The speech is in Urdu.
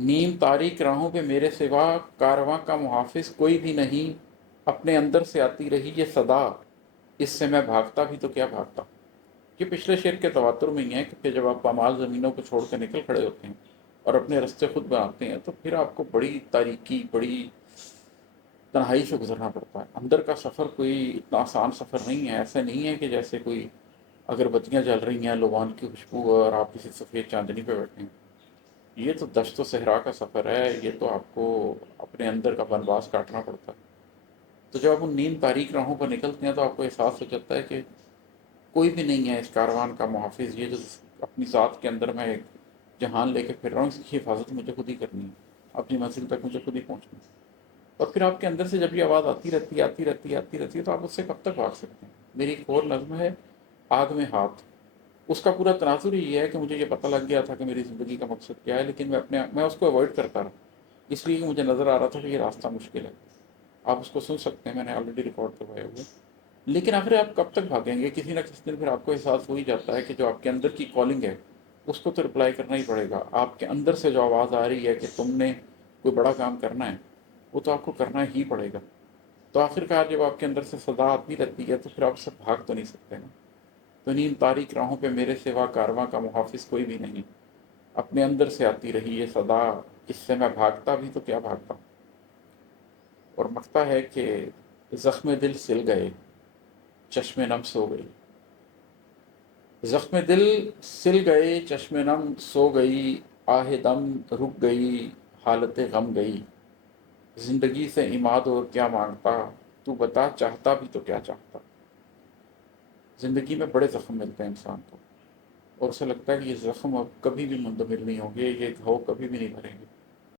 نیم تاریک راہوں پہ میرے سوا کارواں کا محافظ کوئی بھی نہیں، اپنے اندر سے آتی رہی یہ صدا، اس سے میں بھاگتا بھی تو کیا بھاگتا۔ یہ پچھلے شعر کے تواتر میں ہی ہے کہ جب آپ پامال زمینوں کو چھوڑ کے نکل کھڑے ہوتے ہیں اور اپنے رستے خود بناتے ہیں تو پھر آپ کو بڑی تاریکی، بڑی تنہائی سے گزرنا پڑتا ہے۔ اندر کا سفر کوئی اتنا آسان سفر نہیں ہے، ایسا نہیں ہے کہ جیسے کوئی اگربتیاں جل رہی ہیں، لوبان کی خوشبو ہے اور آپ کسی سفید چاندنی پہ بیٹھے ہیں۔ یہ تو دشت و صحرا کا سفر ہے، یہ تو آپ کو اپنے اندر کا بنواس کاٹنا پڑتا ہے۔ تو جب آپ ان نیند تاریک راہوں پر نکلتے ہیں تو آپ کو احساس ہو جاتا ہے کہ کوئی بھی نہیں ہے اس کاروان کا محافظ، یہ جو اپنی ذات کے اندر میں ایک جہان لے کے پھر رہا ہوں، اس کی حفاظت مجھے خود ہی کرنی ہے، اپنی منزل تک مجھے خود ہی پہنچنا ہے۔ اور پھر آپ کے اندر سے جب یہ آواز آتی رہتی ہے، آتی رہتی ہے، آتی رہتی ہے، تو آپ اس سے کب تک بھاگ سکتے ہیں؟ میری ایک اور نظم ہے، آگ میں ہاتھ، اس کا پورا تناظر ہی یہ ہے کہ مجھے یہ پتہ لگ گیا تھا کہ میری زندگی کا مقصد کیا ہے، لیکن میں اس کو اوائڈ کرتا رہا، اس لیے کہ مجھے نظر آ رہا تھا کہ یہ راستہ مشکل ہے۔ آپ اس کو سن سکتے ہیں، میں نے آلریڈی ریکارڈ کروائے ہوئے۔ لیکن آخر آپ کب تک بھاگیں گے؟ کسی نہ کسی دن پھر آپ کو احساس ہو ہی جاتا ہے کہ جو آپ کے اندر کی کالنگ ہے اس کو تو رپلائی کرنا ہی پڑے گا۔ آپ کے اندر سے جو آواز آ رہی ہے کہ تم نے کوئی بڑا کام کرنا ہے، وہ تو آپ کو کرنا ہی پڑے گا۔ تو آخر کار جب آپ کے اندر سے صدا آتی رہتی ہے تو پھر آپ سے بھاگ تو نہیں سکتے نا۔ تو نیند تاریک راہوں پہ میرے سوا کارواں کا محافظ کوئی بھی نہیں، اپنے اندر سے آتی رہی یہ صدا، اس سے میں بھاگتا بھی تو کیا بھاگتا۔ اور مکتا ہے کہ زخم دل سل گئے، چشم نم سو گئی، زخم دل سل گئے، چشم نم سو گئی، آہ دم رک گئی، حالت غم گئی، زندگی سے اماد اور کیا مانگتا، تو بتا چاہتا بھی تو کیا چاہتا۔ زندگی میں بڑے زخم ملتے ہیں انسان کو، اور اسے لگتا ہے کہ یہ زخم اب کبھی بھی مندمل نہیں ہوں گے، یہ گھاؤ کبھی بھی نہیں بھریں گے۔